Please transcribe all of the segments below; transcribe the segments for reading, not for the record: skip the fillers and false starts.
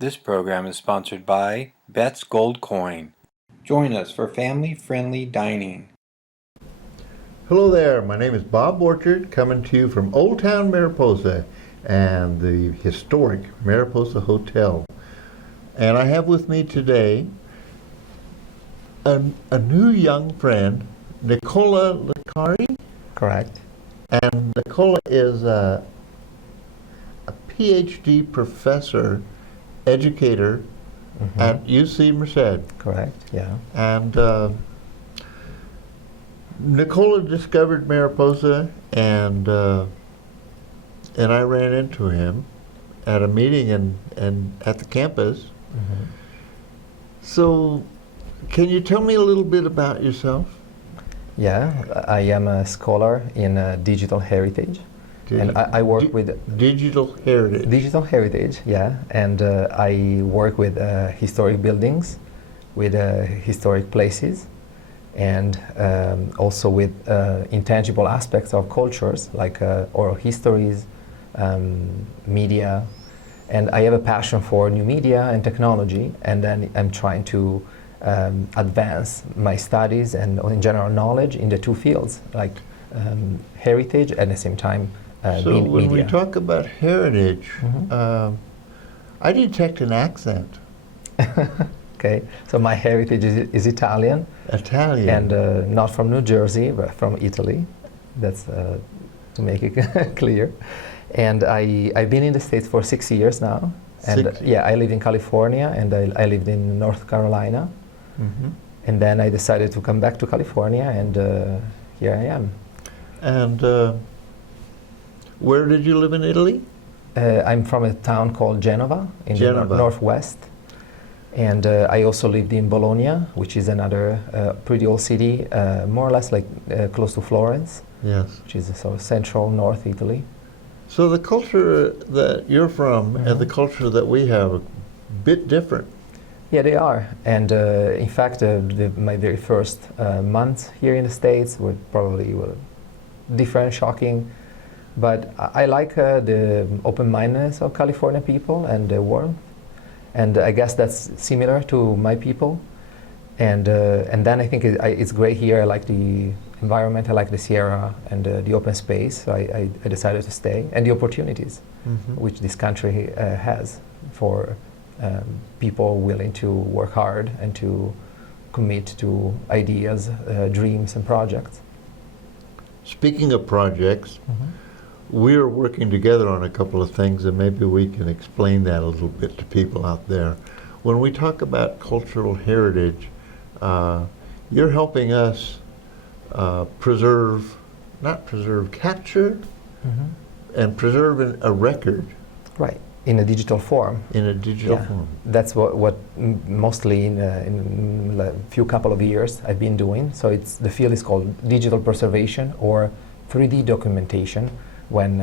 This program is sponsored by Bet's Gold Coin. Join us for family-friendly dining. Hello there, my name is Bob Borchard, coming to you from Old Town Mariposa and the historic Mariposa Hotel. And I have with me today a new young friend, Nicola Lercari. Correct. And Nicola is a PhD professor, educator at UC Merced. Correct, yeah. And Nicola discovered Mariposa, and I ran into him at a meeting and at the campus. So, can you tell me a little bit about yourself? Yeah, I am a scholar in digital heritage, and I work with digital heritage. Digital heritage, yeah, and I work with historic buildings, with historic places, and also with intangible aspects of cultures like oral histories, media, and I have a passion for new media and technology, and then I'm trying to advance my studies and in general knowledge in the two fields, like heritage and at the same time so media. When we talk about heritage, I detect an accent. Okay, so my heritage is Italian. Italian. And not from New Jersey, but from Italy. That's to make it clear. And I've been in the States for 6 years now. And yeah, I live in California, and I lived in North Carolina. And then I decided to come back to California, and here I am. And where did you live in Italy? I'm from a town called Genova in the northwest. And I also lived in Bologna, which is another pretty old city, more or less like close to Florence. Yes. Which is a sort of central North Italy. So the culture that you're from and the culture that we have are a bit different. Yeah, they are. And in fact, my very first months here in the States were probably different, shocking. But I like the open-mindedness of California people and the warmth. And I guess that's similar to my people. And then I think it's great here. I like the environment, I like the Sierra and the open space. So I decided to stay, and the opportunities which this country has for people willing to work hard and to commit to ideas, dreams and projects. Speaking of projects, we're working together on a couple of things, and maybe we can explain that a little bit to people out there. When we talk about cultural heritage, you're helping us capture and preserve a record. Right, in a digital form. In a digital form. That's what mostly in a few couple of years I've been doing. So the field is called digital preservation or 3D documentation, when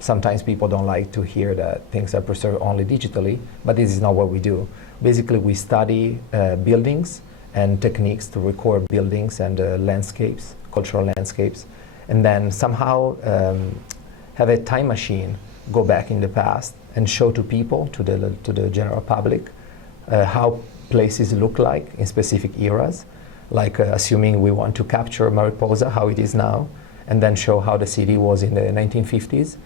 sometimes people don't like to hear that things are preserved only digitally, but this is not what we do. Basically, we study buildings and techniques to record buildings and landscapes, cultural landscapes, and then somehow have a time machine, go back in the past and show to people, to the general public, how places look like in specific eras, like assuming we want to capture Mariposa, how it is now, and then show how the city was in the 1950s,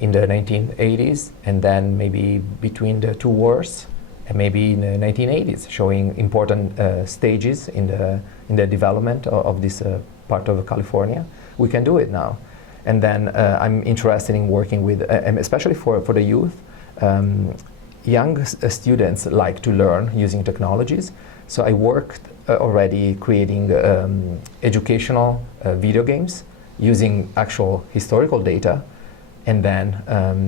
in the 1980s, and then maybe between the two wars, and maybe in the 1980s, showing important stages in the development of this part of California. We can do it now. And then I'm interested in working with, especially for the youth, young students like to learn using technologies. So I worked already creating educational video games using actual historical data, and then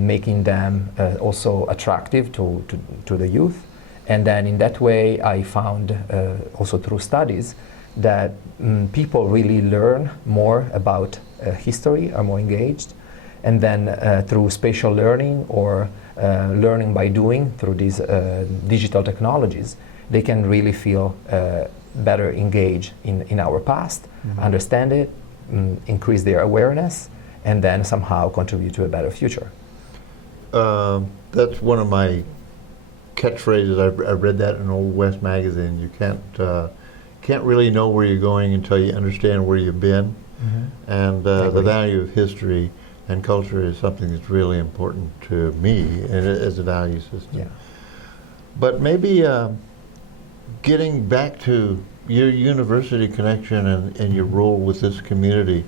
making them also attractive to the youth. And then in that way I found, also through studies, that people really learn more about history, are more engaged. And then through spatial learning or learning by doing through these digital technologies, they can really feel better engaged in our past, understand it, increase their awareness, and then somehow contribute to a better future. That's one of my catchphrases. I've read that in Old West magazine. You can't really know where you're going until you understand where you've been. Mm-hmm. And the value of history and culture is something that's really important to me and as a value system. Yeah. But maybe getting back to your university connection and your role with this community,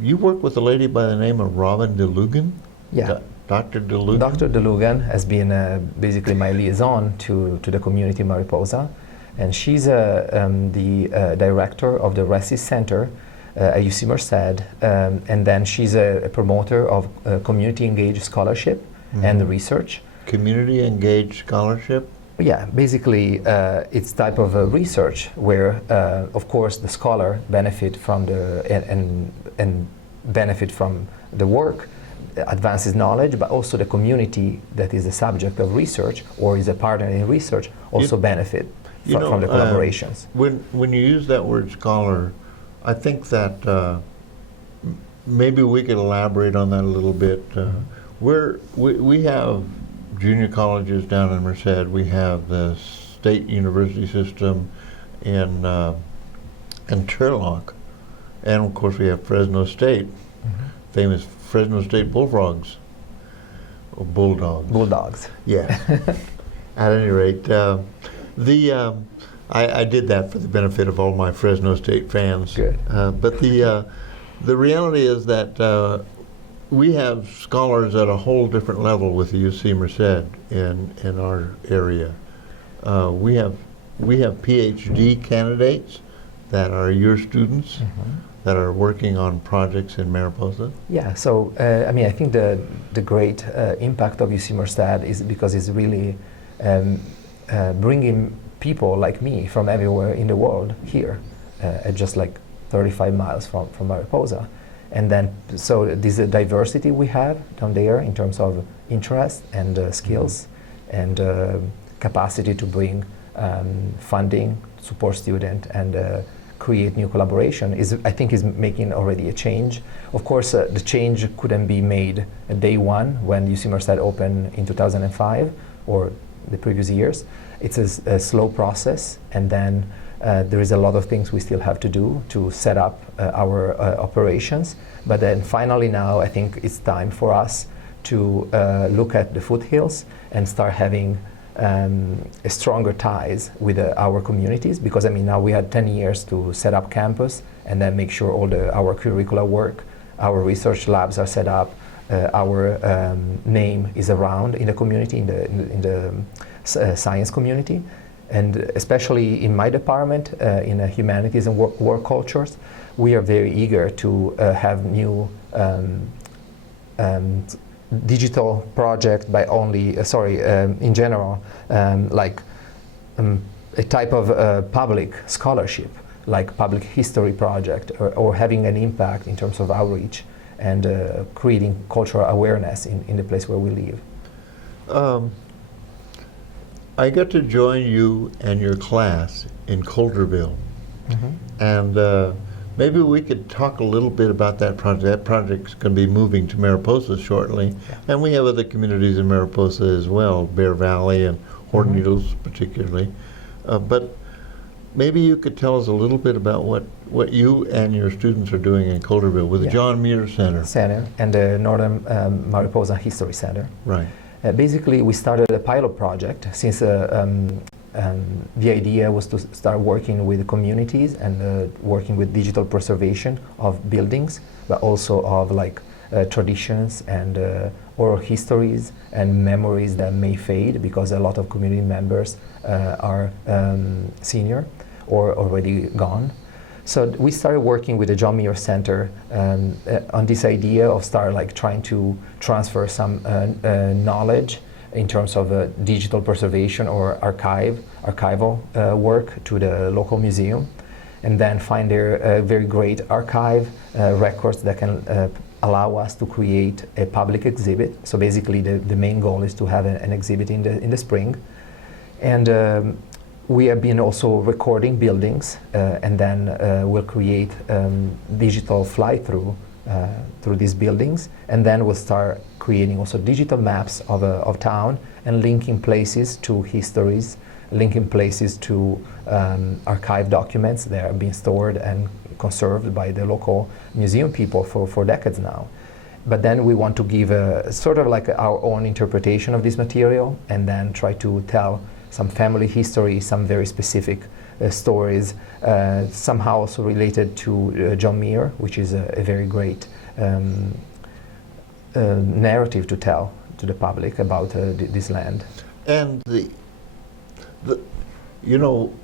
you work with a lady by the name of Robin DeLugan? Yeah. Dr. DeLugan? Dr. DeLugan has been basically my liaison to the community Mariposa, and she's the director of the RESI Center at UC Merced, and then she's a promoter of community engaged scholarship and research. Community engaged scholarship? Yeah, basically it's type of research where, of course, the scholar benefit from and benefit from the work, advances knowledge, but also the community that is the subject of research or is a partner in research also benefit from the collaborations. When you use that word scholar, I think that maybe we could elaborate on that a little bit. We have junior colleges down in Merced. We have the state university system in Turlock, and of course we have Fresno State, famous Fresno State Bullfrogs, or Bulldogs. Bulldogs. Yeah. At any rate, I did that for the benefit of all my Fresno State fans. Good. But the reality is that we have scholars at a whole different level with the UC Merced in our area. We have PhD candidates that are your students that are working on projects in Mariposa. Yeah, so I mean, I think the great impact of UC Merced is because it's really bringing people like me from everywhere in the world here, at just like 35 miles from Mariposa. And then, so this diversity we have down there in terms of interest and skills and capacity to bring funding, support student, and create new collaboration I think is making already a change. Of course, the change couldn't be made at day one when UC Merced opened in 2005 or the previous years. It's a slow process, and then there is a lot of things we still have to do to set up our operations. But then finally now I think it's time for us to look at the foothills and start having a stronger ties with our communities, because I mean now we had 10 years to set up campus and then make sure all our curricular work, our research labs are set up, our name is around in the community, in the science community. And especially in my department, in humanities and work cultures, we are very eager to have new digital project by only, in general, like a type of public scholarship, like public history project, or having an impact in terms of outreach and creating cultural awareness in the place where we live. I got to join you and your class in Coulterville, and maybe we could talk a little bit about that project. That project's going to be moving to Mariposa shortly, and we have other communities in Mariposa as well, Bear Valley and Horn Needles particularly. But maybe you could tell us a little bit about what you and your students are doing in Coulterville with the John Muir Center and the Northern Mariposa History Center. Right. Basically, we started a pilot project since the idea was to start working with communities and working with digital preservation of buildings, but also of like traditions and oral histories and memories that may fade because a lot of community members are senior or already gone. So we started working with the John Muir Center on this idea of trying to transfer some knowledge in terms of digital preservation or archival work to the local museum, and then find their very great archive records that can allow us to create a public exhibit. So basically the main goal is to have an exhibit in the spring. And we have been also recording buildings, and then we'll create digital fly-through through these buildings, and then we'll start creating also digital maps of town and linking places to histories, linking places to archive documents that are being stored and conserved by the local museum people for decades now. But then we want to give a sort of like our own interpretation of this material, and then try to tell some family history, some very specific stories, somehow also related to John Muir, which is a very great narrative to tell to the public about this land. And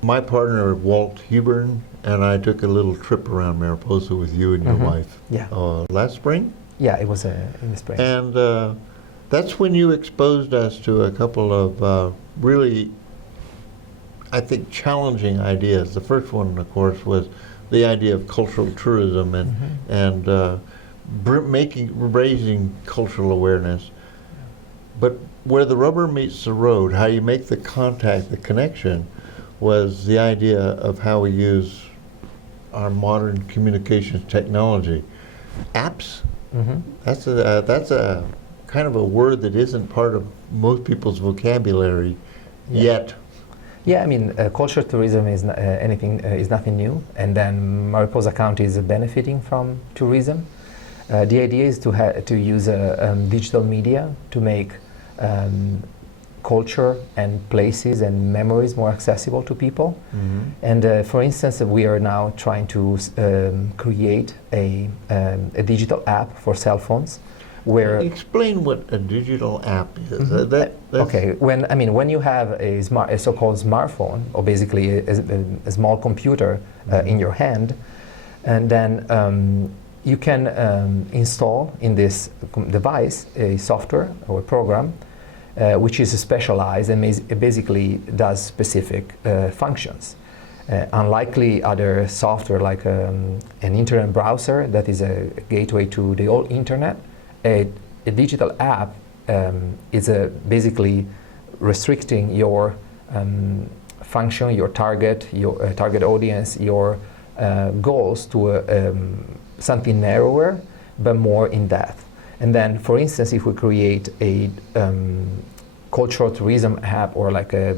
my partner Walt Hebern and I took a little trip around Mariposa with you and your wife. Yeah. Last spring. Yeah, it was in the spring. And that's when you exposed us to a couple of really, I think, challenging ideas. The first one, of course, was the idea of cultural tourism and raising cultural awareness. But where the rubber meets the road, how you make the contact, the connection, was the idea of how we use our modern communications technology. Apps. That's a kind of a word that isn't part of most people's vocabulary yet. Yeah, I mean, cultural tourism is is nothing new, and then Mariposa County is benefiting from tourism. The idea is to use digital media to make culture and places and memories more accessible to people. And for instance, we are now trying to create a digital app for cell phones. Where explain what a digital app is. Okay, when you have a so-called smartphone, or basically a small computer in your hand, and then you can install in this device a software or a program which is specialized and basically does specific functions. Unlikely other software like an internet browser that is a gateway to the whole internet, a digital app is basically restricting your function, your target audience, your goals to something narrower but more in depth. And then, for instance, if we create a cultural tourism app or like a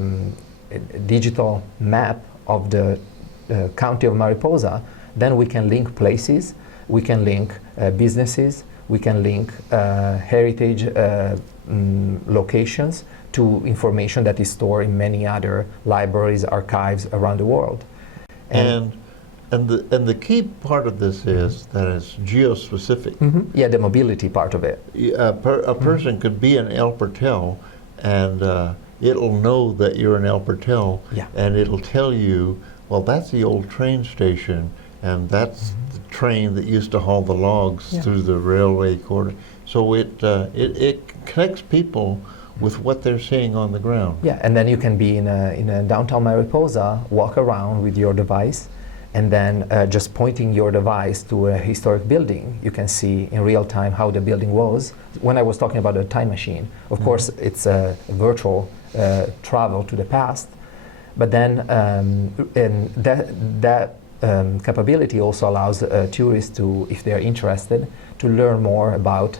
digital map of the county of Mariposa, then we can link places, we can link businesses, we can link heritage locations to information that is stored in many other libraries, archives around the world. And the key part of this is that it's geospecific. Yeah, the mobility part of it. A person could be in El Portal, and it'll know that you're in El Portal, and it'll tell you, well, that's the old train station, and that's the train that used to haul the logs through the railway corridor. So it connects people with what they're seeing on the ground. Yeah, and then you can be in a downtown Mariposa, walk around with your device, and then just pointing your device to a historic building, you can see in real time how the building was. When I was talking about a time machine, of course, it's a virtual travel to the past, but then and that capability also allows tourists to, if they're interested, to learn more about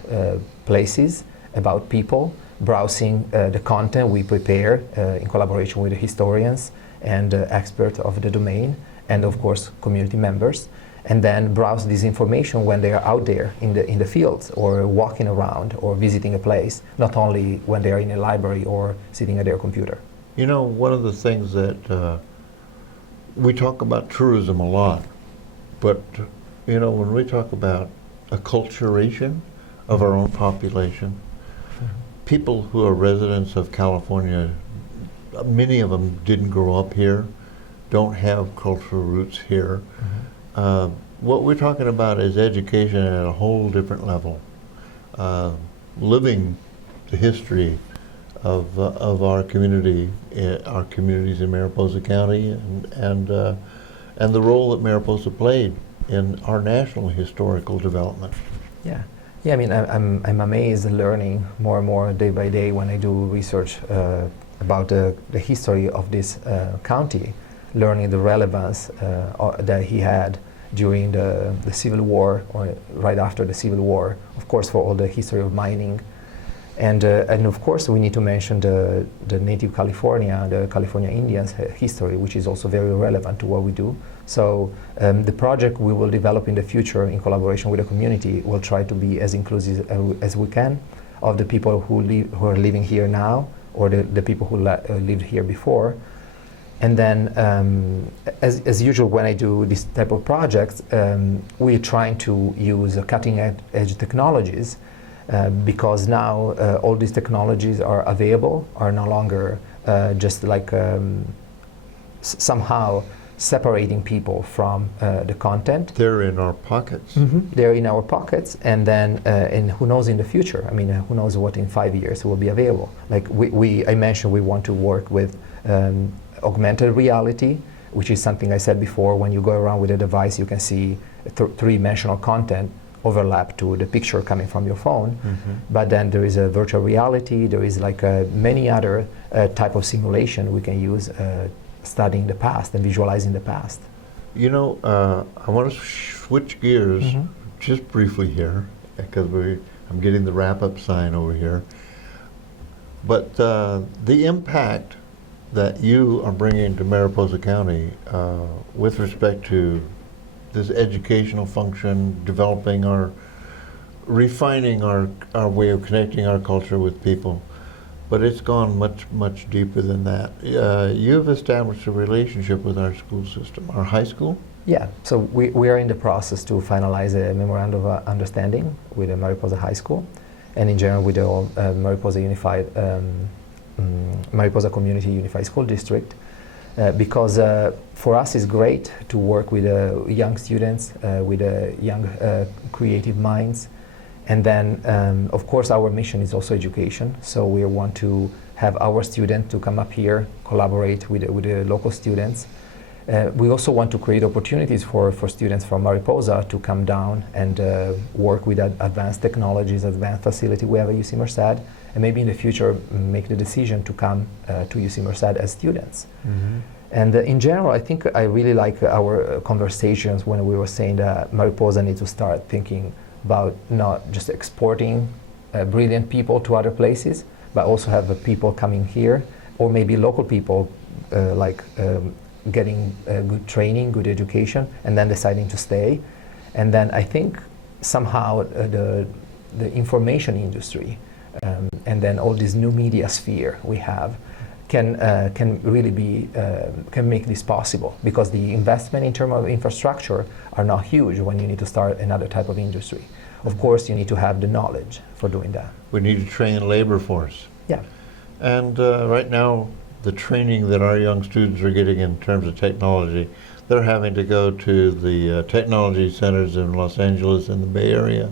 places, about people, browsing the content we prepare in collaboration with the historians and experts of the domain, and of course community members, and then browse this information when they are out there in the fields or walking around or visiting a place, not only when they are in a library or sitting at their computer. You know, one of the things that we talk about tourism a lot, but you know, when we talk about acculturation of our own population, people who are residents of California, many of them didn't grow up here, don't have cultural roots here. What we're talking about is education at a whole different level. Living the history of our community, our communities in Mariposa County, and the role that Mariposa played in our national historical development. Yeah. Yeah, I mean, I'm amazed learning more and more day by day when I do research about the history of this county, learning the relevance that he had during the Civil War or right after the Civil War, of course, for all the history of mining. And of course, we need to mention the native California, the California Indians history, which is also very relevant to what we do. So the project we will develop in the future in collaboration with the community will try to be as inclusive as we can of the people who are living here now, or the people who lived here before. And then, as usual, when I do this type of projects, we're trying to use cutting-edge technologies because now all these technologies are available, are no longer just like somehow separating people from the content. They're in our pockets. They're in our pockets, and then and who knows in the future? I mean, who knows what in 5 years will be available? Like I mentioned, we want to work with augmented reality, which is something I said before. When you go around with a device, you can see three-dimensional content overlap to the picture coming from your phone. But then there is a virtual reality. There is like many other type of simulation we can use studying the past and visualizing the past. You know, I want to switch gears just briefly here, because I'm getting the wrap-up sign over here. But the impact that you are bringing to Mariposa County with respect to this educational function, refining our way of connecting our culture with people, but it's gone much, much deeper than that. You've established a relationship with our school system, our high school? Yeah, so we are in the process to finalize a memorandum of understanding with the Mariposa High School, and in general with the Mariposa Unified, Mariposa Community Unified School District, because for us it's great to work with young students, with young creative minds. And then, of course, our mission is also education. So we want to have our students to come up here, collaborate with the local students. We also want to create opportunities for students from Mariposa to come down and work with advanced technologies, advanced facility we have at UC Merced, and maybe in the future make the decision to come to UC Merced as students. And in general, I think I really like our conversations when we were saying that Mariposa needs to start thinking about not just exporting brilliant people to other places, but also have people coming here, or maybe local people getting good training, good education, and then deciding to stay. And then I think somehow the information industry and then all this new media sphere we have can really be can make this possible, because the investment in terms of infrastructure are not huge when you need to start another type of industry. Of course, you need to have the knowledge for doing that. We need to train a labor force. Yeah. And right now, the training that our young students are getting in terms of technology, they're having to go to the technology centers in Los Angeles and the Bay Area,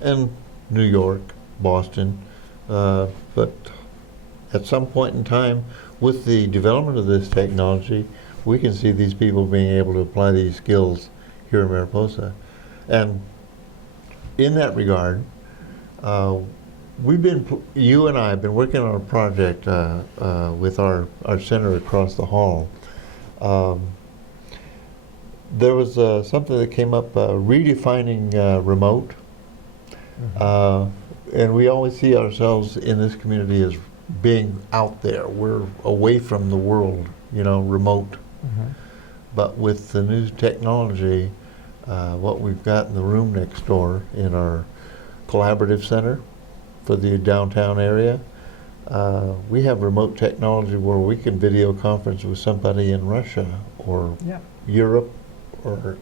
and New York, Boston, but at some point in time, with the development of this technology, we can see these people being able to apply these skills here in Mariposa. And in that regard, you and I have been working on a project with our center across the hall. There was something that came up, redefining remote. And we always see ourselves in this community as being out there. We're away from the world, remote. But with the new technology, what we've got in the room next door in our collaborative center for the downtown area, we have remote technology where we can video conference with somebody in Russia or Europe or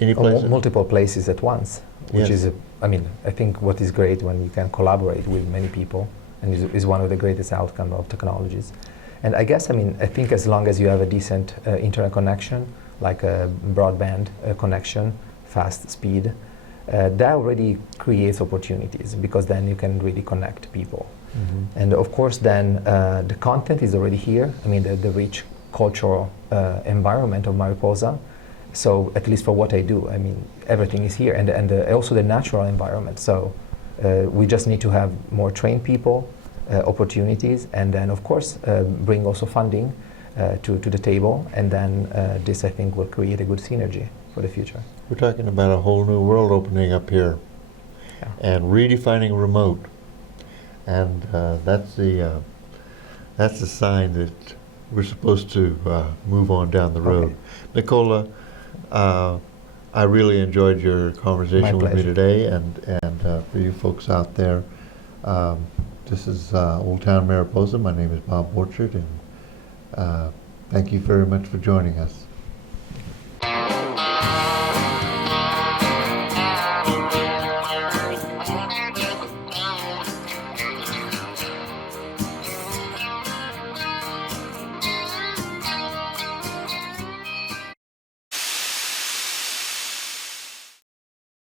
any place. Multiple places at once, which is, I think what is great when you can collaborate with many people, and is one of the greatest outcomes of technologies. And I guess, I think as long as you have a decent internet connection, like a broadband connection, fast speed, that already creates opportunities, because then you can really connect people. And of course then the content is already here. The rich cultural environment of Mariposa. So at least for what I do, everything is here, and also the natural environment. So we just need to have more trained people, opportunities, and then of course bring also funding to the table, and then this, I think, will create a good synergy for the future. We're talking about a whole new world opening up here, Yeah. and redefining remote, and that's the sign that we're supposed to move on down the road. Okay. Nicola, I really enjoyed your conversation with me pleasure. today, and for you folks out there, this is Old Town Mariposa. My name is Bob Borchard, and thank you very much for joining us.